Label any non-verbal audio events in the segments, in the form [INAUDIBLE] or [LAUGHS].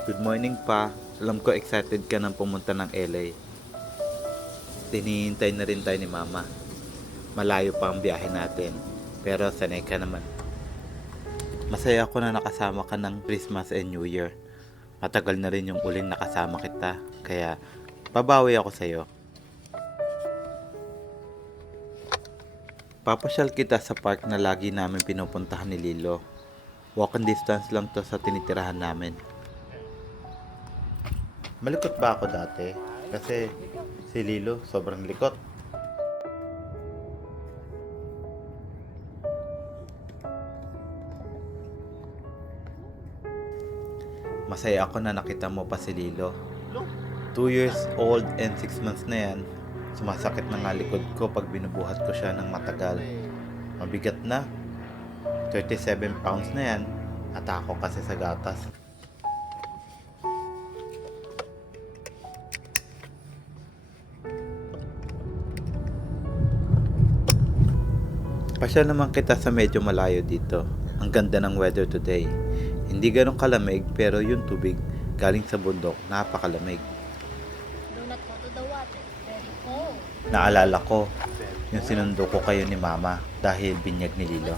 Good morning pa. Alam ko excited ka nang pumunta ng LA. Tinihintay na rin tayo ni Mama. Malayo pa ang biyahe natin. Pero sanay ka naman. Masaya ako na nakasama ka ng Christmas and New Year. Matagal na rin yung uling nakasama kita. Kaya babawi ako sa'yo. Papasyal kita sa park na lagi namin pinupuntahan ni Lilo. Walking distance lang to sa tinitirahan namin. Malikot ba ako dati? Kasi si Lilo sobrang likot. Masaya ako na nakita mo pa si Lilo. 2 years old and 6 months na yan. Sumasakit na nga likod ko pag binubuhat ko siya ng matagal. Mabigat na. 37 pounds na yan. At ako kasi sa gatas. Pasya naman kita sa medyo malayo dito. Ang ganda ng weather today. Hindi ganong kalamig pero yung tubig galing sa bundok napakalamig. Do not go to the water. Very cold. Naalala ko yung sinundo ko kayo ni mama dahil binyag ni Lilo.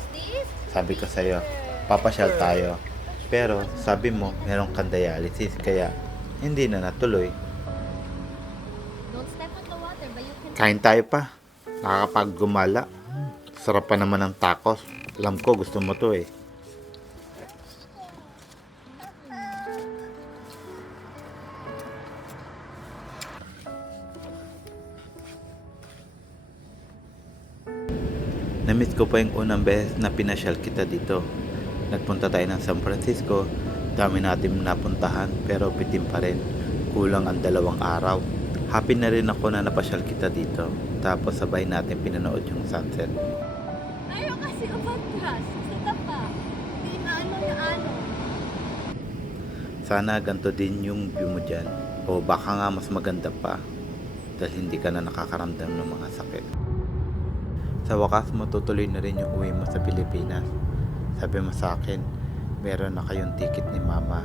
Sabi ko sa'yo, papasyal tayo. Pero sabi mo, meron kang dialysis kaya hindi na natuloy. Don't step on the water, but you can... Kain tayo pa. Nakakapaggumala. Sarap pa naman ng tacos. Alam ko gusto mo to eh. Namiss ko pa yung unang beses na pinasyal kita dito. Nagpunta tayo ng San Francisco. Dami natin napuntahan pero bitim pa rin. Kulang ang dalawang araw. Happy na rin ako na napasyal kita dito. Tapos sabay natin pinanood yung sunset. Ayaw kasi umatras. Sita pa. Hindi na ano na ano. Sana ganito din yung view mo dyan. O baka nga mas maganda pa. Dahil hindi ka na nakakaramdam ng mga sakit. Sa wakas matutuloy na rin yung uwi mo sa Pilipinas. Sabi mo sa akin, meron na kayong ticket ni mama.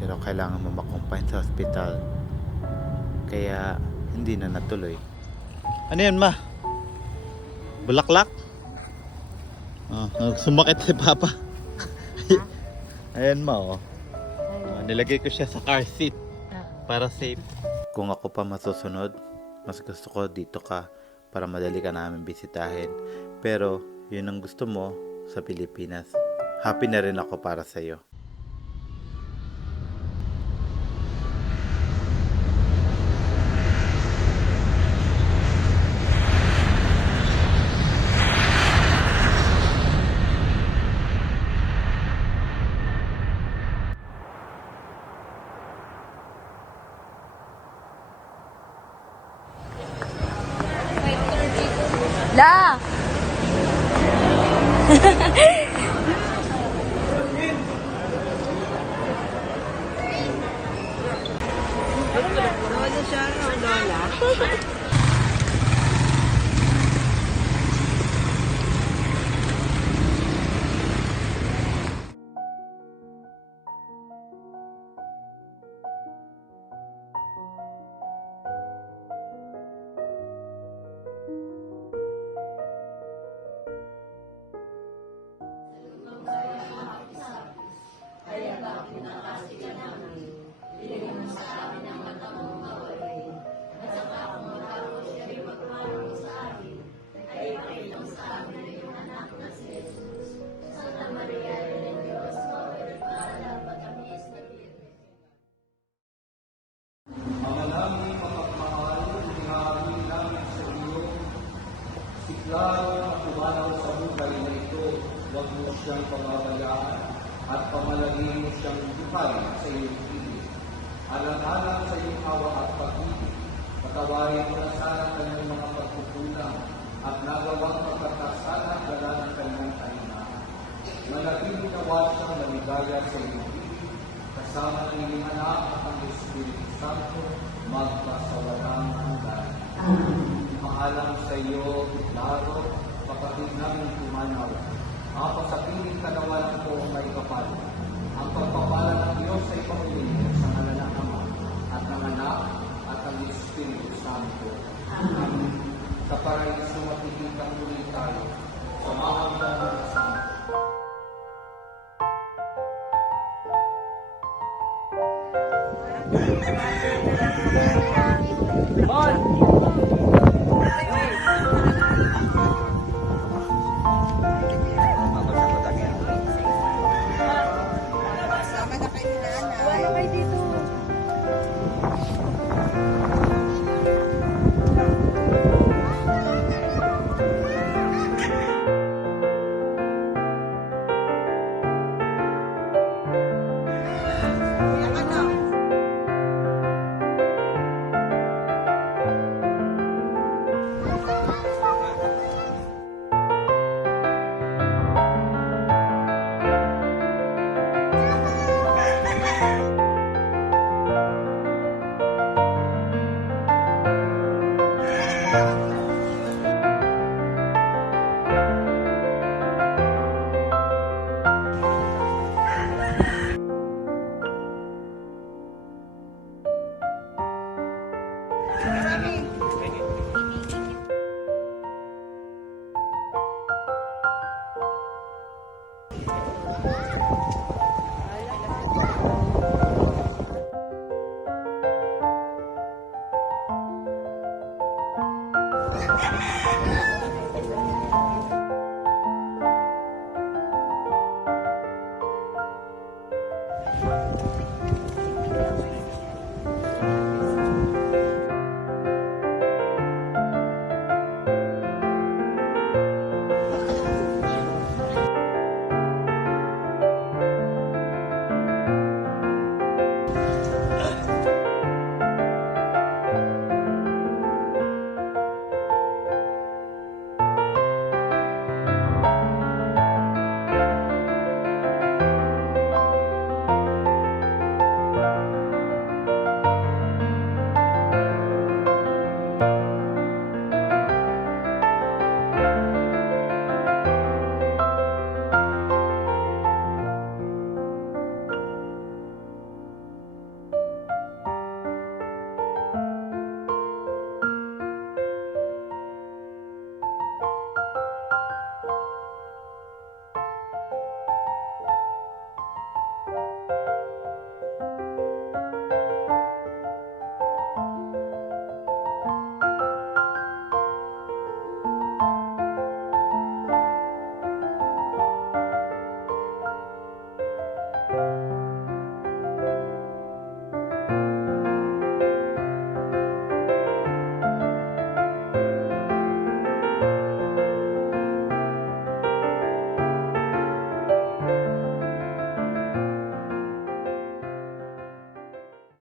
Pero kailangan mo makumpine sa hospital. Kaya hindi na natuloy. Ano yan ma? Bulaklak? Oh, sumakit si Papa. [LAUGHS] Ayan ma oh. Ah, nilagay ko siya sa car seat para safe. Kung ako pa masusunod, mas gusto ko dito ka para madali ka namin bisitahin. Pero yun ang gusto mo sa Pilipinas. Happy na rin ako para La! Mga [LAUGHS] siyang pababayaan at pamalagin mo siyang buhay sa iyong piling. Alang-alang sa iyong awa at pag-ibig, patawarin mo na sana ang kanyang mga pagkukulang at nagawang pagkakasala dala ng kanyang kahinaan. Manatili nawa siyang maligaya sa iyong piling, kasama ng iyong anak at ang Espiritu Santo, magpasawalang hanggan. Paalam sa iyo, Laro, kapatid namin tumanaw. Apa sa Wala